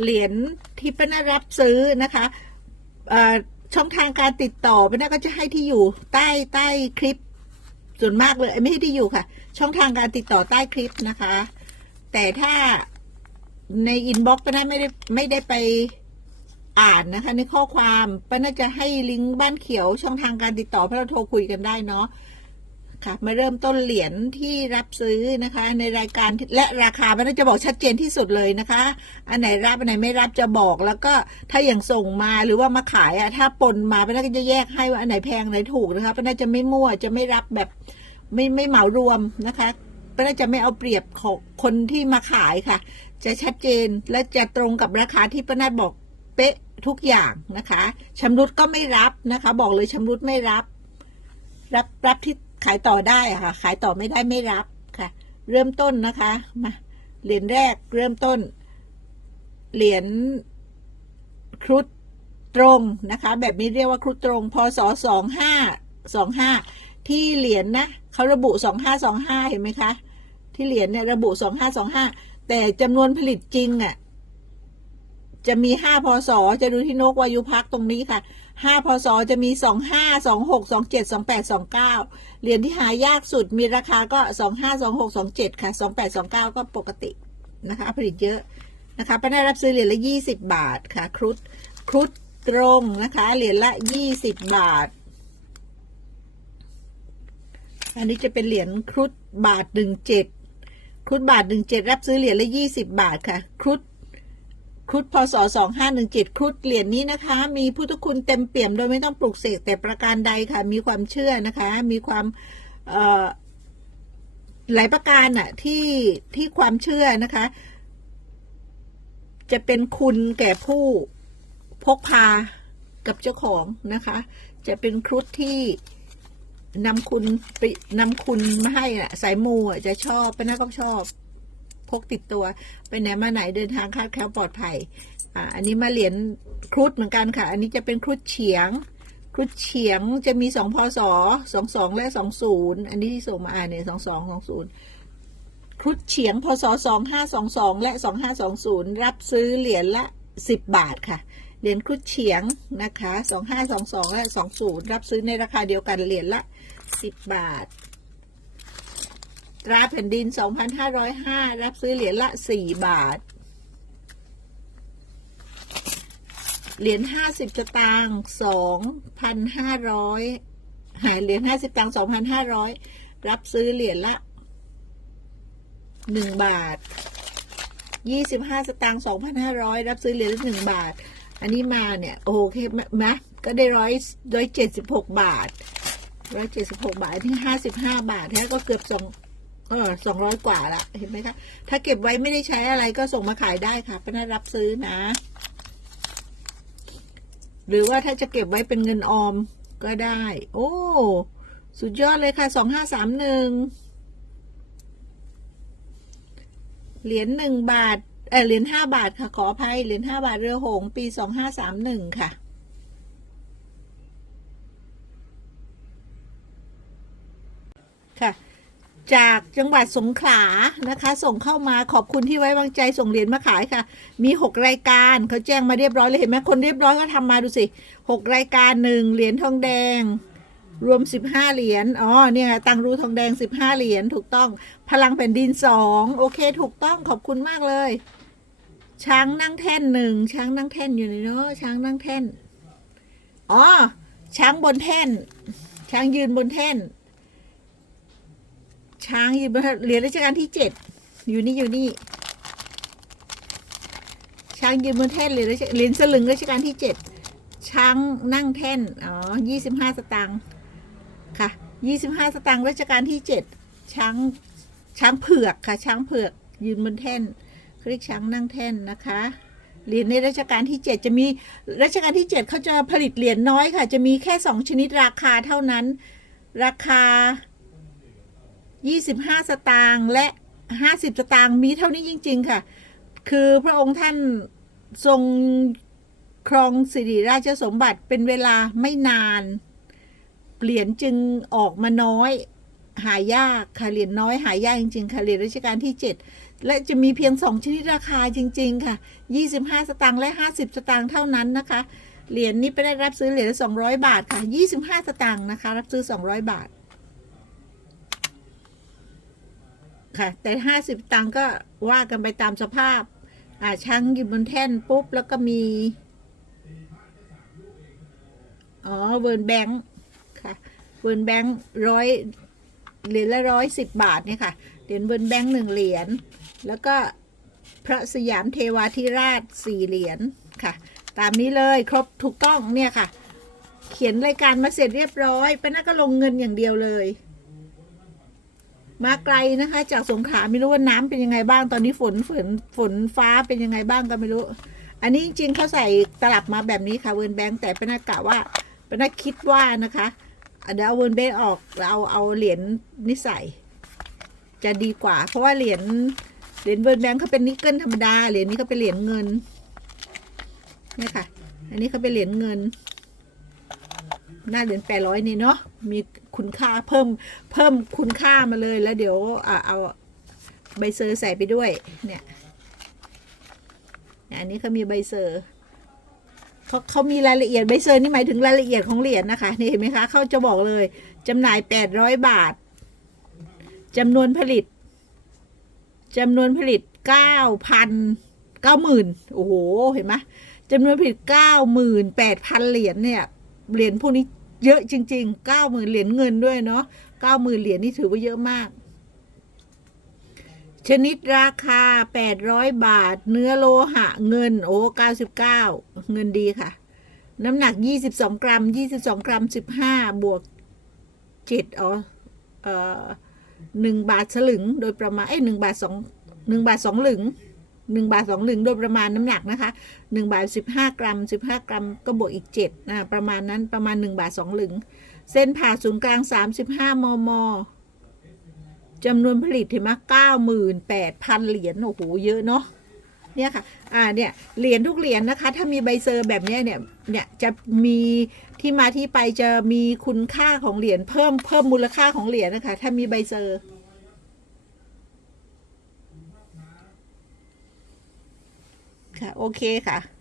เหรียญที่ป้านารับซื้อนะคะช่องทางการติดต่อป้านาก็จะให้ที่อยู่ใต้ใต้คลิป ส่วนมากเลย ไม่ใช่ที่อยู่ค่ะ ช่องทางการติดต่อใต้คลิปนะคะ แต่ถ้าในอินบ็อกซ์ป้านาไม่ได้ไม่ได้ไปอ่านนะคะ ในข้อความป้านาจะให้ลิงก์บ้านเขียวช่องทางการติดต่อเพราะเราโทรคุยกันได้เนาะ ค่ะมาเริ่มต้นเหรียญที่รับซื้อนะคะ ในรายการและราคามันจะบอกชัดเจนที่สุดเลยนะคะ อันไหนรับอันไหนไม่รับจะบอกแล้วก็ถ้าอย่างส่งมาหรือว่ามาขายอะถ้าปนมาป้าน่าก็จะแยกให้ว่าอันไหนแพงอันไหนถูกนะคะป้าน่าจะไม่มั่วจะไม่รับแบบไม่ไม่เหมารวมนะคะป้าน่าจะไม่เอาเปรียบของคนที่มาขายค่ะ จะชัดเจนและจะตรงกับราคาที่ป้าน่าบอกเป๊ะทุกอย่างนะคะชำรุดก็ไม่รับนะคะ บอกเลยชำรุดไม่รับ รับรับที่ ขายต่อได้ค่ะ ขายต่อไม่ได้ไม่รับค่ะ เริ่มต้นนะคะมาเหรียญแรกเริ่มต้น เหรียญครุฑตรงนะคะ แบบนี้เรียกว่าครุฑตรงพศสองห้าสองห้าที่เหรียญนะเขาระบุสองห้าสองห้าเห็นไหมคะ ที่เหรียญเนี่ยระบุสองห้าสองห้าแต่จำนวนผลิตจริงอะ จะมีห้าพศจะดูที่นกวายุพักตรงนี้ค่ะห้าพศจะมีสองห้าสองหกสองเจ็ดสองแปดสองเก้าเหรียญที่หายากสุดมีราคาก็สองห้าสองหกสองเจ็ดค่ะสองแปดสองเก้าก็ปกตินะคะ ผลิตเยอะนะคะป้าได้รับซื้อเหรียญละยี่สิบบาทค่ะ ครุฑครุฑตรงนะคะ เหรียญละยี่สิบบาท อันนี้จะเป็นเหรียญครุฑบาทหนึ่งเจ็ดครุฑบาทหนึ่งเจ็ดรับซื้อเหรียญละยี่สิบบาทค่ะ ครุฑ ครุฑพศสองห้าหนึ่งจ็ดครุฑเหรียญนี้นะคะ มีพุทธคุณเต็มเปี่ยมโดยไม่ต้องปลุกเสกแต่ประการใดค่ะ มีความเชื่อนะคะ มีความหลายประการอะที่ที่ความเชื่อนะคะ จะเป็นคุณแก่ผู้พกพากับเจ้าของนะคะ จะเป็นครุฑที่นำคุณไปนำคุณมาให้อะสายมูอะจะชอบเป็นนักก็ชอบ พกติดตัว ไปไหนมาไหนเดินทางคาดแคล้วปลอดภัยอ่าอันนี้มาเหรียญครุฑเหมือนกันค่ะ อันนี้จะเป็นครุฑเฉียงครุฑเฉียงจะมีสองพศสองสองและสองศูนย์อันนี้ที่ส่งมาอ่านเนี่ยสองสองสองศูนย์ครุฑเฉียงพศสองห้าสองสองและสองห้าสองศูนย์รับซื้อเหรียญละสิบบาทค่ะเหรียญครุฑเฉียงนะคะสองห้าสองสองและสองศูนย์รับซื้อในราคาเดียวกันเหรียญละสิบบาท ตราแผ่นดิน 2,505 รับซื้อเหรียญละ 4 บาท เหรียญ 50 สตางค์2,500 หายเหรียญ 50สตางค์2,500 รับซื้อเหรียญละ 1 บาท 25 สตางค์2,500 รับซื้อเหรียญละ 1 บาท อันนี้มาเนี่ย โอเคไหมก็ได้ร้อยร้อยเจ็ดสิบหกบาทร้อยเจ็ดสิบหกบาทที่ห้าสิบห้าบาทแท้ก็เกือบสอง เออสองร้อยกว่าละเห็นไหมคะ ถ้าเก็บไว้ไม่ได้ใช้อะไรก็ส่งมาขายได้ค่ะป้านารับซื้อนะ หรือว่าถ้าจะเก็บไว้เป็นเงินออมก็ได้ โอ้ สุดยอดเลยค่ะสองห้าสามหนึ่งเหรียญหนึ่งบาท เออเหรียญห้าบาทค่ะขออภัยเหรียญห้าบาทเรือหงส์ปีสองห้าสามหนึ่งค่ะ จากจังหวัดสงขลานะคะ ส่งเข้ามาขอบคุณที่ไว้วางใจส่งเหรียญมาขายค่ะ มีหกรายการเขาแจ้งมาเรียบร้อยเลยเห็นไหมคนเรียบร้อยก็ทำมาดูสิหกรายการหนึ่งเหรียญทองแดง รวมสิบห้าเหรียญอ๋อเนี่ยตังรูทองแดงสิบห้าเหรียญถูกต้องพลังแผ่นดินสองโอเค ถูกต้องขอบคุณมากเลย ช้างนั่งแท่นหนึ่งช้างนั่งแท่นอยู่ในเนาะช้างนั่งแท่นอ๋อช้างบนแท่น ช้างยืนบนแท่น ช้างยืนบนเหรียญรัชกาลที่เจ็ดอยู่นี่อยู่นี่ ช้างยืนบนแท่นเหรียญเหรียญสลึงรัชกาลที่เจ็ดช้างนั่งแท่นอ๋อยี่สิบห้าสตางค์ค่ะยี่สิบห้าสตางค์รัชกาลที่เจ็ดช้างช้างเผือกค่ะ ช้างเผือกยืนบนแท่นเขาเรียกช้างนั่งแท่นนะคะเหรียญในรัชกาลที่เจ็ดจะมีรัชกาลที่เจ็ดเขาจะผลิตเหรียญน้อยค่ะ จะมีแค่สองชนิดราคาเท่านั้น ราคา 25 สตางค์และ 50 สตางค์มีเท่านี้จริง ๆ ค่ะ คือพระองค์ท่านทรงครองสิริราชสมบัติเป็นเวลาไม่นาน เหรียญจึงออกมาน้อย หายากค่ะเหรียญน้อยหายากจริงๆค่ะเหรียญรัชกาลที่และจะมีเพียงสองชนิดราคาจริง ๆ ค่ะ 25 สตางค์และ 50 สตางค์เท่านั้นนะคะเหรียญนี้ไปได้รับซื้อเหรียญละ200 บาทค่ะ 25 สตางค์นะคะ รับซื้อ 200 บาท ค่ะ แต่50สตางก็ว่ากันไปตามสภาพ อ่าช้างยืนบนแท่นปุ๊บ แล้วก็มี อ๋อเวิร์นแบงค์ค่ะ เวิร์นแบงค์ร้อยเหรียญละร้อยสิบบาทเนี่ยค่ะ เหรียญเวิร์นแบงค์หนึ่งเหรียญ แล้วก็พระสยามเทวาธิราชสี่เหรียญค่ะ ตามนี้เลยครบถูกต้องเนี่ยค่ะ เขียนรายการมาเสร็จเรียบร้อยป้าน่าก็ลงเงินอย่างเดียวเลย มาไกลนะคะ จากสงขลาไม่รู้ว่าน้ำเป็นยังไงบ้างตอนนี้ฝนฝนฝนฟ้าเป็นยังไงบ้างก็ไม่รู้ อันนี้จริงๆเขาใส่ตลับมาแบบนี้ค่ะเวิร์นแบงค์แต่เป้าน่ากะว่าเป้าน่าคิดว่านะคะเดี๋ยวเอาเวิร์นแบงค์ออกแล้วเอาเอาเหรียญนี่ใส่จะดีกว่า เพราะว่าเหรียญเหรียญเวิร์นแบงค์เขาเป็นนิกเกิลธรรมดาเหรียญนี้เขาเป็นเหรียญเงินนี่ค่ะ อันนี้เขาเป็นเหรียญเงิน หน้าเหรียญแปดร้อยนี่เนาะมี คุณค่าเพิ่มเพิ่มคุณค่ามาเลยแล้วเดี๋ยวเอาใบเซอร์ใส่ไปด้วยเนี่ยเนี่ยอันนี้เขามีใบเซอร์เขาเขามีรายละเอียดใบเซอร์นี่หมายถึงรายละเอียดของเหรียญนะคะ นี่เห็นไหมคะเขาจะบอกเลยจำหน่ายแปดร้อยบาทจำนวนผลิตจำนวนผลิตเก้าพันเก้าหมื่นโอ้โห เห็นไหมจำนวนผลิตเก้าหมื่นแปดพันเหรียญเนี่ย เหรียญพวกนี้ เยอะจริงๆเก้าหมื่นเหรียญเงินด้วยเนาะเก้าหมื่นเหรียญนี่ถือว่าเยอะมาก ชนิดราคาแปดร้อยบาท เนื้อโลหะเงิน โอ้เก้าสิบเก้าเงินดีค่ะ น้ำหนักยี่สิบสองกรัมยี่สิบสองกรัมสิบห้าบวกเจ็ดอ๋อเอ่อหนึ่งบาทสลึงโดยประมาณเอ้ยหนึ่งบาทสองหนึ่งบาทสองหลึง หนึ่งบาทสองหลึงโดยประมาณน้ำหนักนะคะหนึ่งบาทสิบห้ากรัมสิบห้ากรัมก็บวกอีกเจ็ดนะประมาณนั้นประมาณหนึ่งบาทสองหลึง เส้นผ่าศูนย์กลางสามสิบห้ามมจำนวนผลิตเห็นไหมเก้าหมื่นแปดพันเหรียญโอ้โหเยอะเนาะเนี่ยค่ะ อ่า เนี่ย เหรียญทุกเหรียญนะคะ ถ้ามีใบเซอร์แบบนี้เนี่ย เนี่ย จะมีที่มาที่ไปจะมีคุณค่าของเหรียญเพิ่ม เพิ่มมูลค่าของเหรียญนะคะ ถ้ามีใบเซอร์ ค่ะ โอเคค่ะ